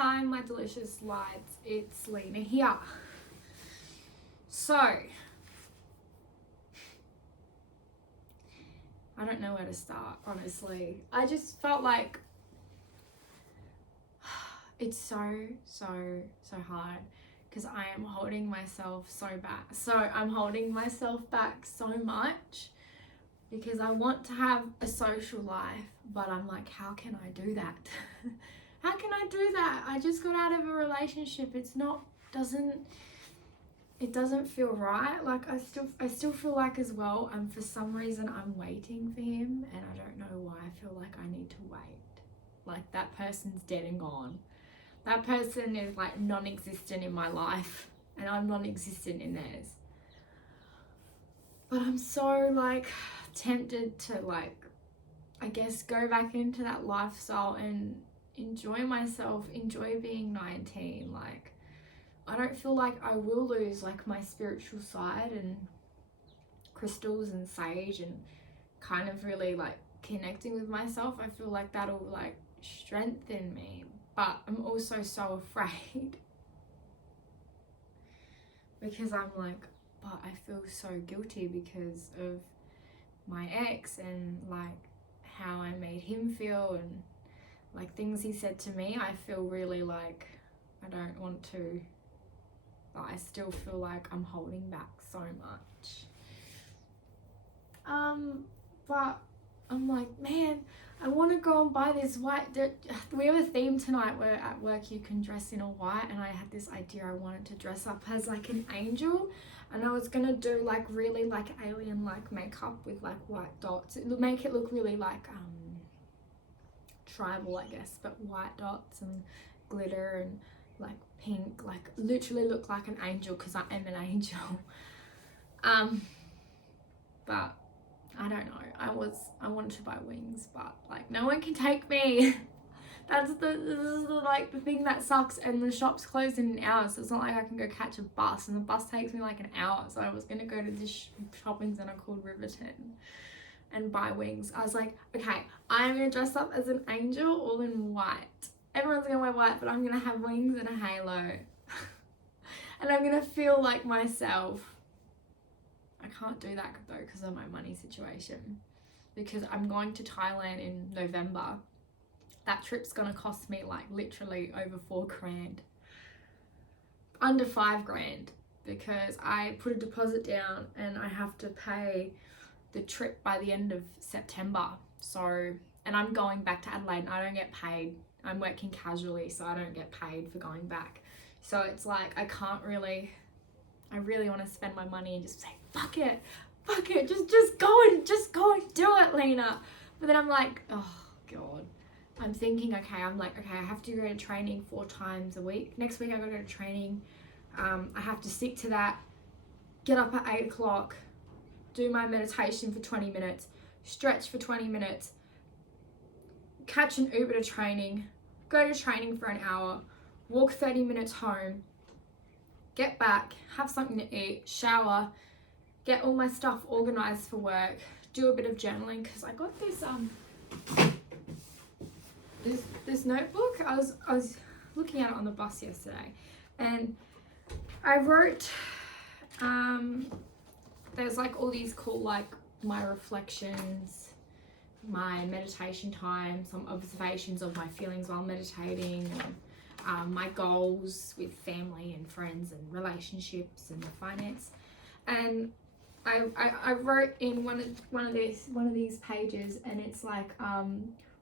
Hi, my delicious lights. It's Lena here. So, I don't know where to start, honestly. I just felt like it's so hard because I am holding myself so back. So I'm holding myself back so much because I want to have a social life, but I'm like, how can I do that? How can I do that? I just got out of a relationship. It doesn't feel right. Like I still feel like as well, for some reason I'm waiting for him, and I don't know why. I feel like I need to wait. Like that person's dead and gone. That person is like non-existent in my life, and I'm non-existent in theirs. But I'm so like tempted to like, I guess, go back into that lifestyle and enjoy myself, enjoy being 19. Like, I don't feel like I will lose like my spiritual side and crystals and sage and kind of really like connecting with myself. I feel like that'll like strengthen me, but I'm also so afraid because I'm like, but I feel so guilty because of my ex and like how I made him feel and like things he said to me. I feel really like I don't want to, but I still feel like I'm holding back so much. But I'm like, man, I want to go and buy this white. We have a theme tonight where at work you can dress in all white, and I had this idea I wanted to dress up as like an angel, and I was gonna do like really like alien like makeup with like white dots. It would make it look really like tribal, I guess, but white dots and glitter and like pink, like literally look like an angel because I am an angel. But I don't know. I wanted to buy wings, but like no one can take me. This is the thing that sucks, and the shop's closed in an hour, so it's not like I can go catch a bus, and the bus takes me like an hour. So I was gonna go to this shopping center called Riverton and buy wings. I was like, okay, I'm gonna dress up as an angel all in white. Everyone's gonna wear white, but I'm gonna have wings and a halo. And I'm gonna feel like myself. I can't do that though because of my money situation. Because I'm going to Thailand in November. That trip's gonna cost me like literally over $4,000. Under $5,000 because I put a deposit down and I have to pay the trip by the end of September. So, and I'm going back to Adelaide and I don't get paid. I'm working casually, so I don't get paid for going back. So it's like I really want to spend my money and just say fuck it, just go and do it, Lena. But then I'm like, oh god, I'm thinking, okay, I have to go to training 4 times a week. Next week I gotta go to training. I have to stick to that, get up at 8 o'clock, do my meditation for 20 minutes, stretch for 20 minutes, catch an Uber to training, go to training for an hour, walk 30 minutes home, get back, have something to eat, shower, get all my stuff organized for work, do a bit of journaling, because I got this notebook. I was looking at it on the bus yesterday, and I wrote there's like all these cool like my reflections, my meditation time, some observations of my feelings while meditating, and my goals with family and friends and relationships and the finance. And I wrote in one of these pages, and it's like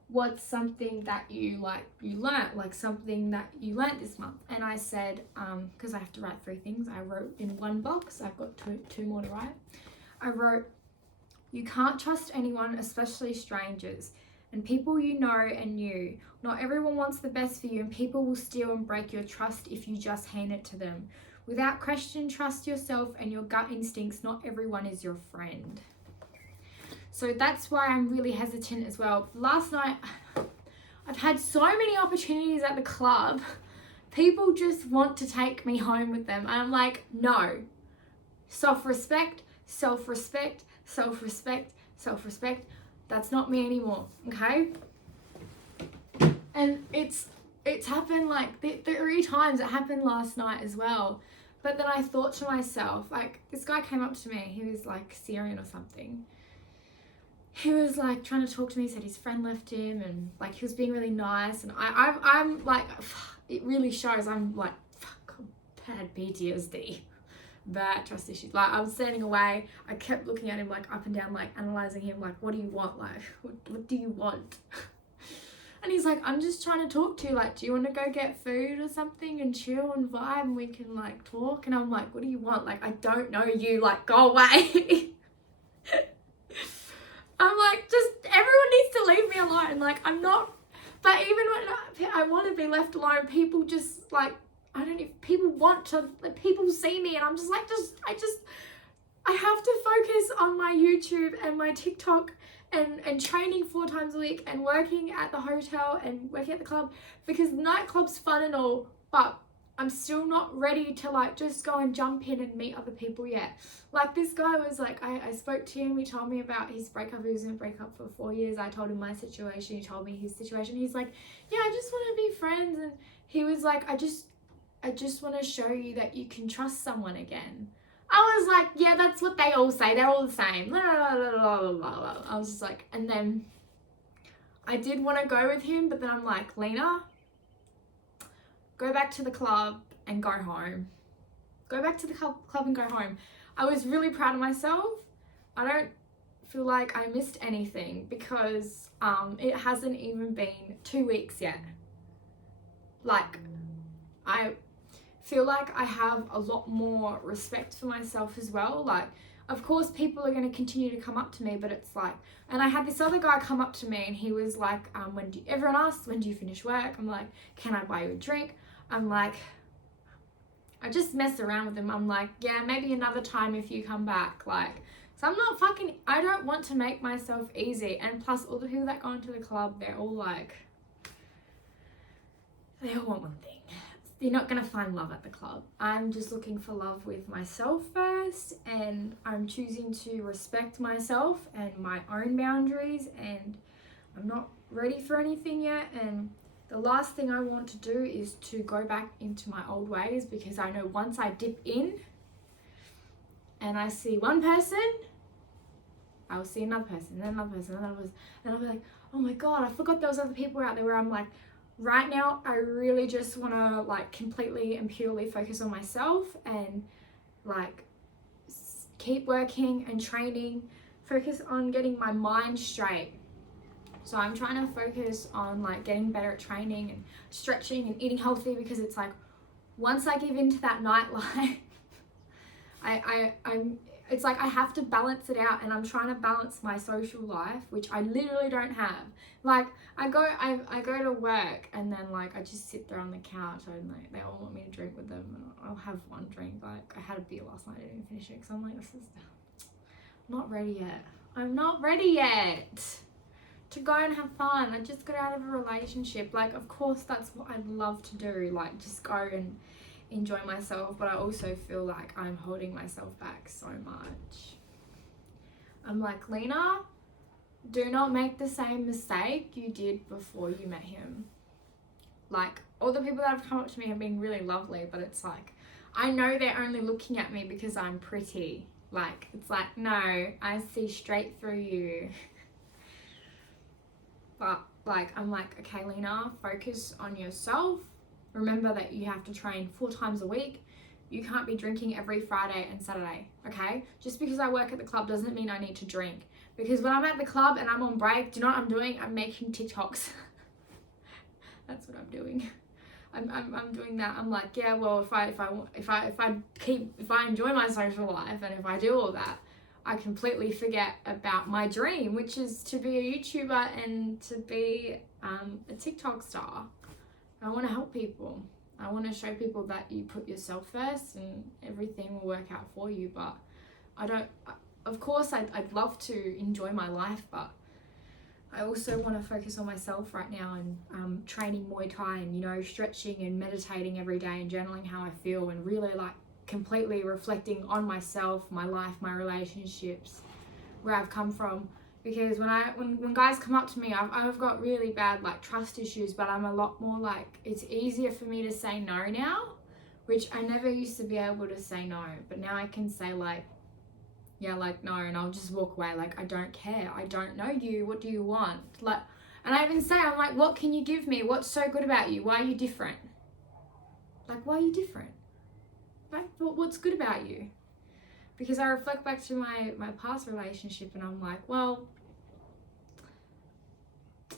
what's something that you learnt, something that you learnt this month. And I said, because I have to write 3 things, I wrote in one box, I've got two more to write. I wrote, you can't trust anyone, especially strangers and people you know and new. Not everyone wants the best for you, and people will steal and break your trust if you just hand it to them. Without question, trust yourself and your gut instincts. Not everyone is your friend. So that's why I'm really hesitant as well. Last night, I've had so many opportunities at the club. People just want to take me home with them. And I'm like, no. Self-respect, self-respect, self-respect, self-respect. That's not me anymore, okay? And it's it's happened like 3 times. It happened last night as well. But then I thought to myself, like, this guy came up to me. He was like Syrian or something. He was like trying to talk to me, said his friend left him, and like he was being really nice. And I'm like, it really shows. I'm like, fuck, bad PTSD, bad trust issues. Like, I was standing away. I kept looking at him like up and down, like analyzing him, like, what do you want? Like, what do you want? And he's like, I'm just trying to talk to you. Like, do you want to go get food or something and chill and vibe and we can like talk? And I'm like, what do you want? Like, I don't know you. Like, go away. I'm like, just everyone needs to leave me alone. Like, I'm not, but even when I want to be left alone, people just like, I don't know if people want to, like, people see me and I'm just like, I have to focus on my YouTube and my TikTok and training 4 times a week and working at the hotel and working at the club, because nightclub's fun and all, but I'm still not ready to like just go and jump in and meet other people yet. Like, this guy was like, I spoke to him, he told me about his breakup. He was in a breakup for 4 years. I told him my situation, he told me his situation. He's like, yeah, I just want to be friends. And he was like, I just want to show you that you can trust someone again. I was like, yeah, that's what they all say. They're all the same. I was just like, and then I did want to go with him, but then I'm like, Lena, go back to the club and go home. Go back to the club and go home. I was really proud of myself. I don't feel like I missed anything because it hasn't even been 2 weeks yet. Like, I feel like I have a lot more respect for myself as well. Like, of course people are going to continue to come up to me, but it's like, and I had this other guy come up to me and he was like, everyone asks, when do you finish work? I'm like, can I buy you a drink? I'm like, I just mess around with him. I'm like, yeah, maybe another time if you come back. Like, so I'm not fucking, I don't want to make myself easy. And plus all the people that go into the club, they're all like, they all want one thing. You're not going to find love at the club. I'm just looking for love with myself first, and I'm choosing to respect myself and my own boundaries, and I'm not ready for anything yet. And the last thing I want to do is to go back into my old ways, because I know once I dip in and I see one person, I'll see another person, then another person, another person, and I'll be like, oh my God, I forgot there was other people out there. Where I'm like, right now, I really just want to like completely and purely focus on myself and like keep working and training, focus on getting my mind straight. So I'm trying to focus on like getting better at training and stretching and eating healthy, because it's like, once I give into that nightlife, it's like I have to balance it out, and I'm trying to balance my social life, which I literally don't have. Like, I go to work and then like I just sit there on the couch and like they all want me to drink with them, and I'll have one drink. Like, I had a beer last night, I didn't finish it because I'm like, this is not ready yet. I'm not ready yet to go and have fun. I just got out of a relationship. Like, of course that's what I'd love to do, like just go and enjoy myself, but I also feel like I'm holding myself back so much. I'm like, Lena, do not make the same mistake you did before you met him. Like, all the people that have come up to me have been really lovely, but it's like, I know they're only looking at me because I'm pretty. Like, it's like, no, I see straight through you. But like, I'm like, okay, Lena, focus on yourself. Remember that you have to train 4 times a week. You can't be drinking every Friday and Saturday, okay? Just because I work at the club doesn't mean I need to drink. Because when I'm at the club and I'm on break, do you know what I'm doing? I'm making TikToks. That's what I'm doing. I'm doing that. I'm like, yeah, well, if I enjoy my social life and if I do all that, I completely forget about my dream, which is to be a YouTuber and to be a TikTok star. I want to help people. I want to show people that you put yourself first and everything will work out for you. But of course, I'd love to enjoy my life, but I also want to focus on myself right now and training Muay Thai and, you know, stretching and meditating every day and journaling how I feel and really like completely reflecting on myself, my life, my relationships, where I've come from. Because when guys come up to me, I've got really bad like trust issues, but I'm a lot more like, it's easier for me to say no now, which I never used to be able to say no, but now I can say like, yeah, like no, and I'll just walk away. Like, I don't care. I don't know you. What do you want? Like, and I even say, I'm like, what can you give me? What's so good about you? Why are you different? Like, why are you different? Right? What's good about you? Because I reflect back to my past relationship and I'm like, well,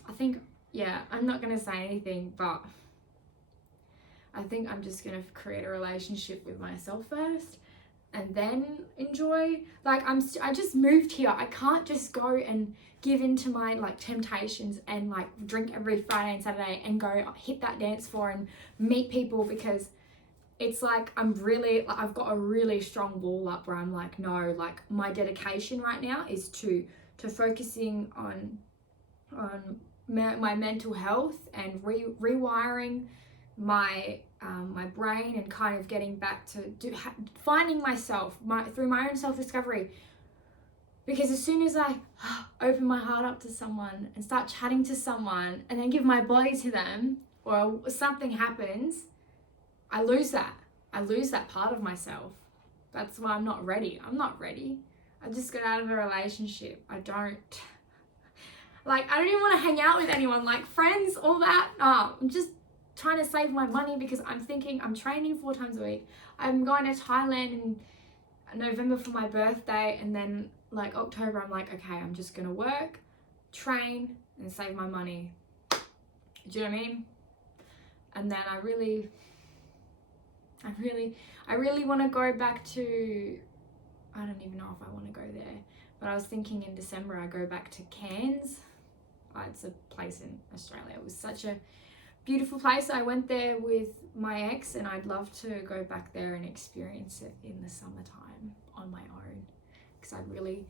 I think, yeah, I'm not going to say anything, but I think I'm just going to create a relationship with myself first and then enjoy. Like, I just moved here. I can't just go and give into my like temptations and like drink every Friday and Saturday and go hit that dance floor and meet people, because it's like I've got a really strong wall up where I'm like, no, like my dedication right now is to focusing on my mental health and rewiring my my brain and kind of getting back to finding myself through my own self-discovery. Because as soon as I open my heart up to someone and start chatting to someone and then give my body to them, or something happens, I lose that part of myself. That's why I'm not ready. I just got out of a relationship. I don't even want to hang out with anyone, like friends, all that. I'm just trying to save my money because I'm thinking I'm training 4 times a week. I'm going to Thailand in November for my birthday, and then like October I'm like, okay, I'm just gonna work, train, and save my money. Do you know what I mean? And then I really want to go back to, I don't even know if I want to go there, but I was thinking in December I go back to Cairns. It's a place in Australia. It was such a beautiful place. I went there with my ex, and I'd love to go back there and experience it in the summertime on my own, because I'd really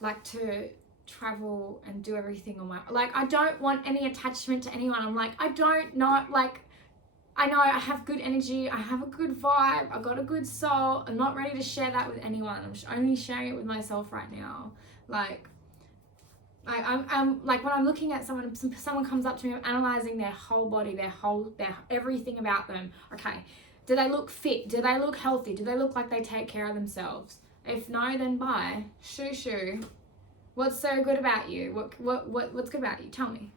like to travel and do everything on my, like, I don't want any attachment to anyone. I'm like, I don't know, like, I know I have good energy, I have a good vibe, I got a good soul. I'm not ready to share that with anyone. I'm only sharing it with myself right now. Like, I'm like, when I'm looking at someone comes up to me, I'm analyzing their whole body, their everything about them. Okay, do they look fit? Do they look healthy? Do they look like they take care of themselves? If no, then bye. Shoo. What's so good about you? What's good about you? Tell me.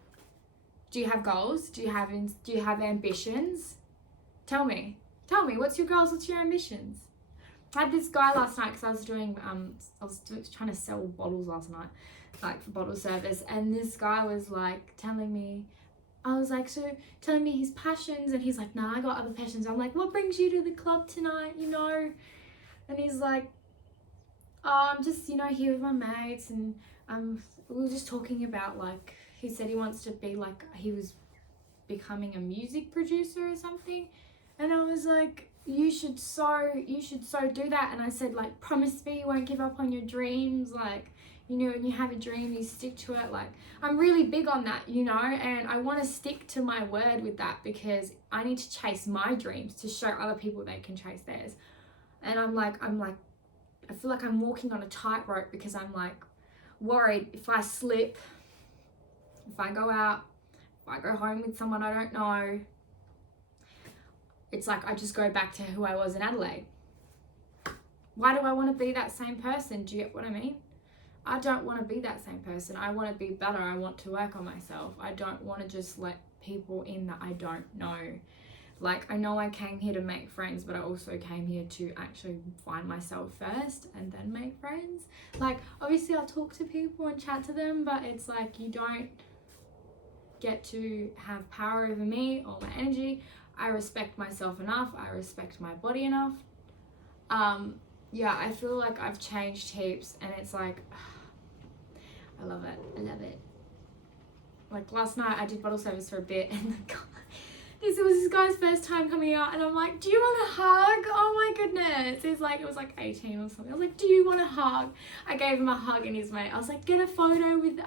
Do you have goals? Do you have ambitions? Tell me. What's your goals? What's your ambitions? I had this guy last night, because I was trying to sell bottles last night, like for bottle service, and this guy was like telling me his passions, and he's like, nah, I got other passions. I'm like, what brings you to the club tonight, you know? And he's like, oh, I'm just, here with my mates, and we were just talking about, like, he said he wants to be like, he was becoming a music producer or something, and I was like, you should so do that. And I said, like, promise me you won't give up on your dreams, like, when you have a dream, you stick to it. Like, I'm really big on that, and I want to stick to my word with that, because I need to chase my dreams to show other people they can chase theirs. And I'm like, I feel like I'm walking on a tightrope, because I'm like worried if I slip, if I go out, if I go home with someone I don't know, it's like I just go back to who I was in Adelaide. Why do I want to be that same person? Do you get what I mean? I don't want to be that same person. I want to be better. I want to work on myself. I don't want to just let people in that I don't know. Like, I know I came here to make friends, but I also came here to actually find myself first and then make friends. Like, obviously I'll talk to people and chat to them, but it's like, you don't get to have power over me or my energy. I respect myself enough. I respect my body enough. Yeah, I feel like I've changed heaps, and it's like, I love it. Like, last night I did bottle service for a bit, and this was this guy's first time coming out, and I'm like, do you want a hug? Oh my goodness. He's like, it was like 18 or something. I was like, do you want a hug? I gave him a hug and his mate. I was like, get a photo with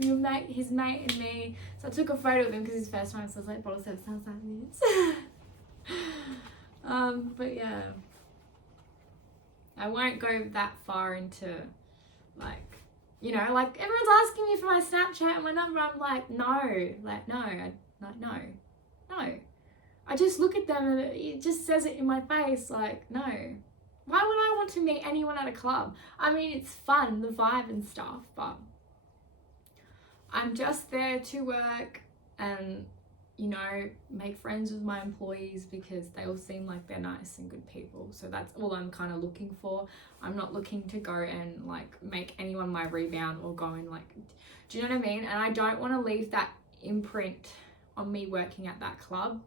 your mate, his mate and me. So I took a photo of him because his first time, so I was like, bottle service sounds like this. But yeah, I won't go that far into, like, You know, like everyone's asking me for my Snapchat and my number. I'm like, no. I just look at them and it just says it in my face, like, no. Why would I want to meet anyone at a club? I mean, it's fun, the vibe and stuff, but I'm just there to work and, you know, make friends with my employees because they all seem like they're nice and good people. So that's all I'm kind of looking for. I'm not looking to go and like make anyone my rebound or go and like, do you know what I mean? And I don't want to leave that imprint on me working at that club.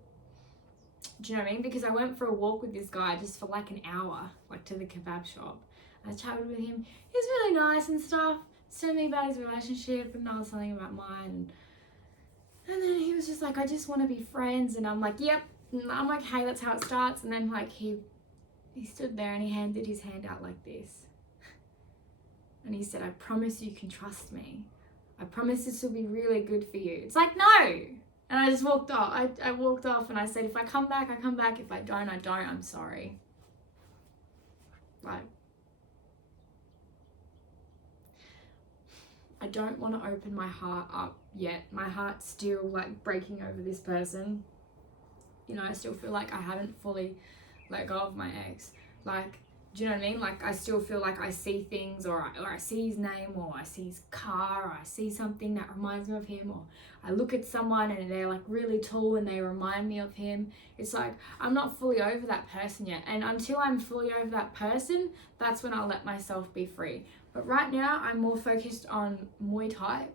Do you know what I mean? Because I went for a walk with this guy just for like an hour, like to the kebab shop. I chatted with him. He was really nice and stuff. Told me about his relationship and I was something about mine. And then he was just like, I just want to be friends. And I'm like, yep. And I'm like, hey, that's how it starts. And then like he stood there and he handed his hand out like this. And he said, I promise you can trust me. I promise this will be really good for you. It's like, no. And I just walked off. I walked off and I said, if I come back, I come back. If I don't, I don't. I'm sorry. Like, I don't want to open my heart up yet. My heart's still like breaking over this person. You know, I still feel like I haven't fully let go of my ex. Like, do you know what I mean? Like, I still feel like I see things or I see his name or I see his car or I see something that reminds me of him, or I look at someone and they're like really tall and they remind me of him. It's like, I'm not fully over that person yet. And until I'm fully over that person, that's when I'll let myself be free. But right now, I'm more focused on Muay Thai,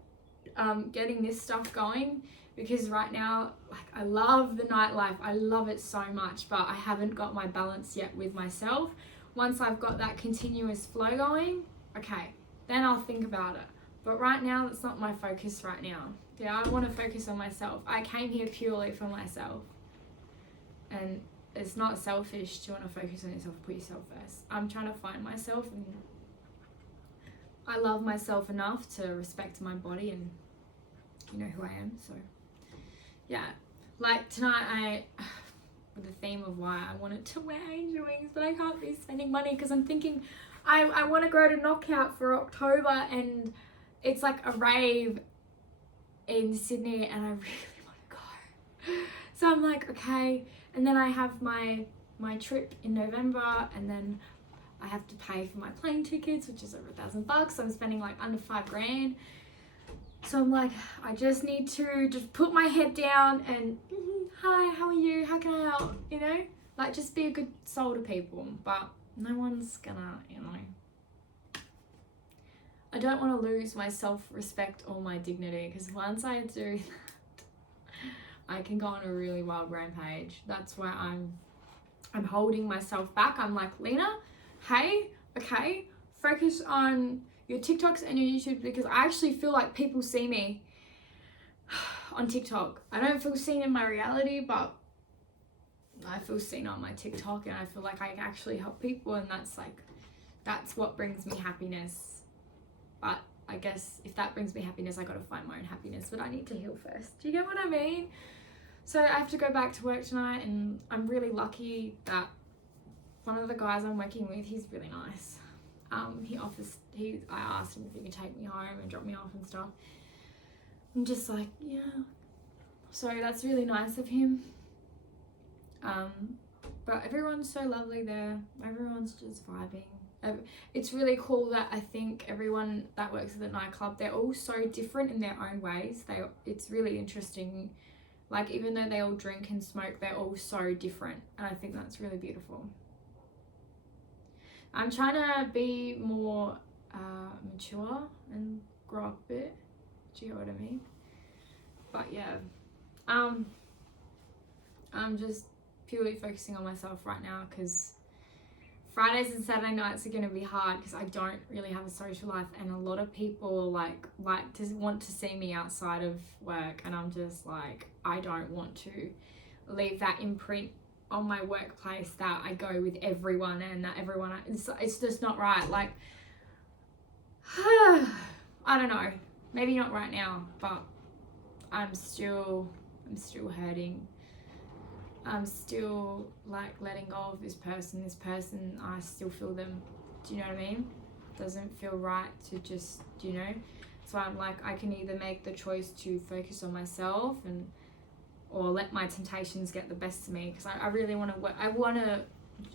getting this stuff going, because right now, like, I love the nightlife. I love it so much, but I haven't got my balance yet with myself. Once I've got that continuous flow going, okay, then I'll think about it. But right now, that's not my focus right now. Yeah, I want to focus on myself. I came here purely for myself. And it's not selfish to want to focus on yourself, put yourself first. I'm trying to find myself, and I love myself enough to respect my body and you know who I am. So yeah, like tonight with the theme of why I wanted to wear angel wings, but I can't be spending money because I'm thinking I want to go to Knockout for October, and it's like a rave in Sydney and I really want to go. So I'm like, okay. And then I have my trip in November, and then I have to pay for my plane tickets, which is over $1,000. So I'm spending like under $5,000. So I'm like, I just need to just put my head down and hi, how are you? How can I help? You know, like just be a good soul to people. But no one's gonna, you know. I don't want to lose my self-respect or my dignity, because once I do that, I can go on a really wild rampage. That's why I'm holding myself back. I'm like, Lena, hey, okay, focus on your TikToks and your YouTube, because I actually feel like people see me on TikTok. I don't feel seen in my reality, but I feel seen on my TikTok, and I feel like I actually help people, and that's what brings me happiness. But I guess if that brings me happiness, I gotta find my own happiness, but I need to heal first. Do you get what I mean? So I have to go back to work tonight, and I'm really lucky that one of the guys I'm working with, he's really nice. I asked him if he could take me home and drop me off and stuff. I'm just like, yeah. So that's really nice of him. But everyone's so lovely there. Everyone's just vibing. It's really cool that I think everyone that works at the nightclub, they're all so different in their own ways. It's really interesting. Like, even though they all drink and smoke, they're all so different. And I think that's really beautiful. I'm trying to be more mature and grow up a bit. Do you know what I mean? But yeah, I'm just purely focusing on myself right now, because Fridays and Saturday nights are going to be hard because I don't really have a social life, and a lot of people like to want to see me outside of work, and I'm just like, I don't want to leave that imprint on my workplace that I go with everyone, and that everyone, it's just not right. Like, I don't know, maybe not right now, but I'm still hurting. I'm still like letting go of this person, I still feel them. Do you know what I mean? doesn't feel right to just, you know. So I'm like, I can either make the choice to focus on myself and or let my temptations get the best of me, because I really want to.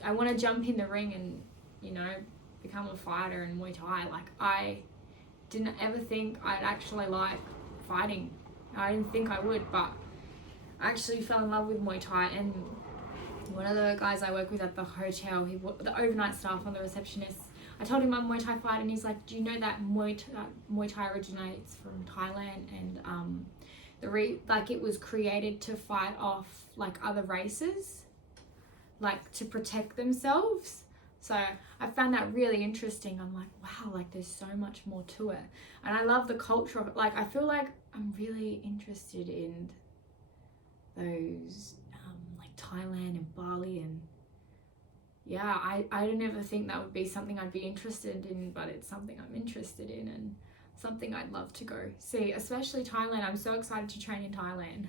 I want to jump in the ring and, you know, become a fighter in Muay Thai. Like, I didn't ever think I'd actually like fighting. I didn't think I would, but I actually fell in love with Muay Thai. And one of the guys I work with at the hotel, the overnight staff and the receptionist, I told him I'm a Muay Thai fighter, and he's like, do you know that Muay Thai originates from Thailand, and like it was created to fight off like other races, like to protect themselves. So I found that really interesting. I'm like, wow, like there's so much more to it. And I love the culture of it. Like, I feel like I'm really interested in those like Thailand and Bali, and yeah, I don't ever think that would be something I'd be interested in, but it's something I'm interested in and something I'd love to go see, especially Thailand. I'm so excited to train in Thailand.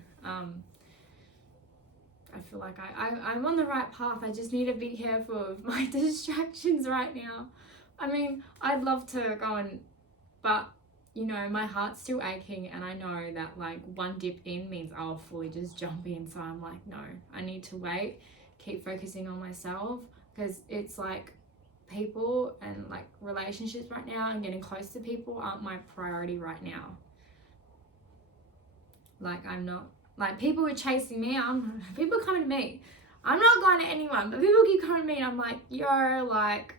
I feel like I'm on the right path. I just need to be careful of my distractions right now. I mean, I'd love to go and, but you know, my heart's still aching, and I know that like one dip in means I'll fully just jump in. So I'm like, no, I need to wait, keep focusing on myself, because it's like people and like relationships right now and getting close to people aren't my priority right now. Like, I'm not, like, people are chasing me, people are coming to me. I'm not going to anyone, but people keep coming to me, and I'm like, yo, like,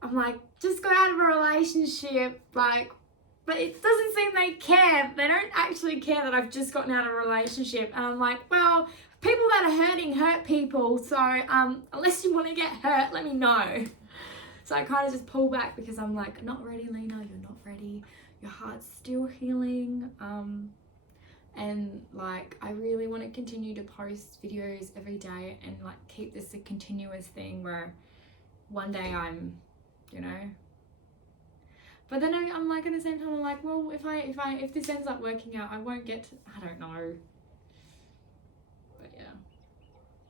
I'm like, just go out of a relationship, like, but it doesn't seem they care. They don't actually care that I've just gotten out of a relationship. And I'm like, well, people that are hurting hurt people, so unless you want to get hurt, let me know. So I kind of just pull back, because I'm like, not ready, Lena, you're not ready. Your heart's still healing. And like, I really want to continue to post videos every day and like keep this a continuous thing where one day I'm, you know, but then I'm like, at the same time, I'm like, well, if this ends up working out, I won't get to, I don't know. But yeah,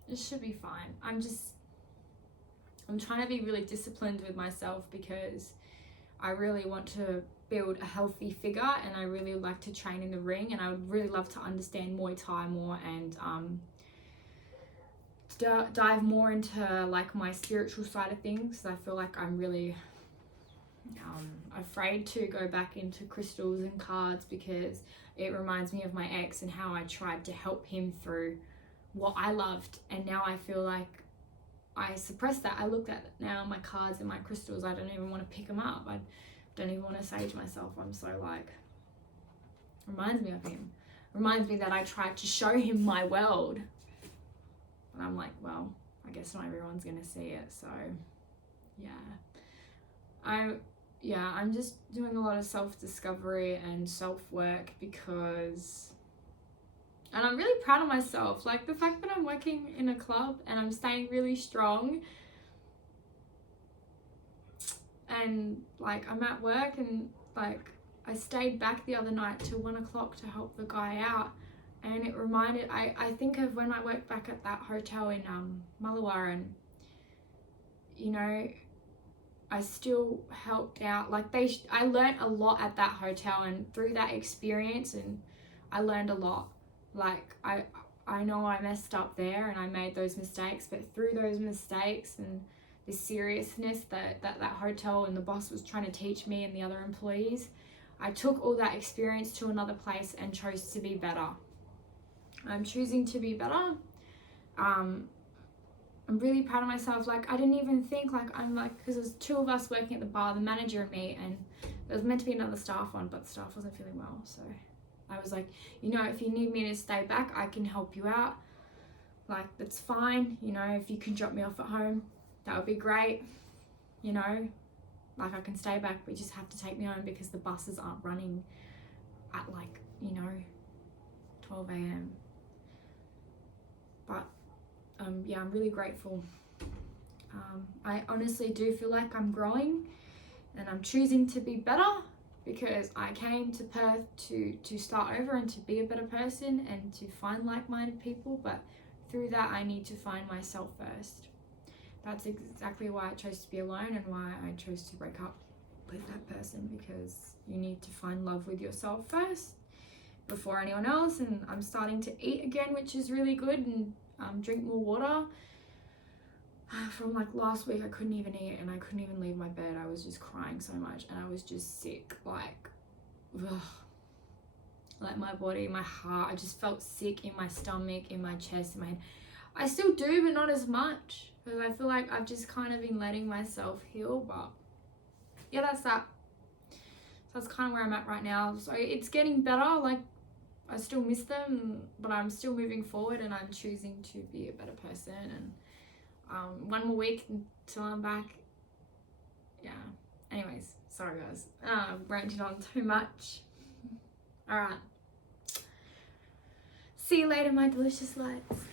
it should be fine. I'm trying to be really disciplined with myself, because I really want to build a healthy figure, and I really like to train in the ring, and I would really love to understand Muay Thai more and dive more into like my spiritual side of things. I feel like I'm really afraid to go back into crystals and cards, because it reminds me of my ex and how I tried to help him through what I loved, and now I feel like I suppressed that. I looked at now my cards and my crystals, I don't even want to pick them up. I don't even want to sage myself. I'm so like, reminds me of him. Reminds me that I tried to show him my world. And I'm like, well, I guess not everyone's going to see it. So yeah. I'm just doing a lot of self-discovery and self-work, because, and I'm really proud of myself. Like, the fact that I'm working in a club and I'm staying really strong, and like I'm at work, and like I stayed back the other night till 1 o'clock to help the guy out, and it reminded, I think of when I worked back at that hotel in Malawa, and you know, I still helped out. Like, I learned a lot at that hotel, and through that experience, and I learned a lot. Like, I know I messed up there and I made those mistakes, but through those mistakes and the seriousness that hotel and the boss was trying to teach me and the other employees, I took all that experience to another place and chose to be better. I'm choosing to be better. I'm really proud of myself. Like, I didn't even think, like, I'm like, because there's 2 of us working at the bar, the manager and me, and there was meant to be another staff on, but the staff wasn't feeling well. So I was like, you know, if you need me to stay back, I can help you out. Like, that's fine. You know, if you can drop me off at home, that would be great. You know, like, I can stay back, but you just have to take me home, because the buses aren't running at like, you know, 12 a.m. But yeah, I'm really grateful. I honestly do feel like I'm growing, and I'm choosing to be better, because I came to Perth to start over and to be a better person and to find like-minded people, but through that I need to find myself first. That's exactly why I chose to be alone and why I chose to break up with that person, because you need to find love with yourself first before anyone else. And I'm starting to eat again, which is really good, and drink more water. From like last week, I couldn't even eat and I couldn't even leave my bed. I was just crying so much and I was just sick, like, ugh. Like my body, my heart, I just felt sick in my stomach, in my chest, in my head. I still do, but not as much, because I feel like I've just kind of been letting myself heal. But yeah, that's that. So that's kind of where I'm at right now. So it's getting better. Like, I still miss them, but I'm still moving forward and I'm choosing to be a better person. And one more week until I'm back. Yeah. Anyways, sorry guys. Ranted on too much. Alright. See you later, my delicious lights.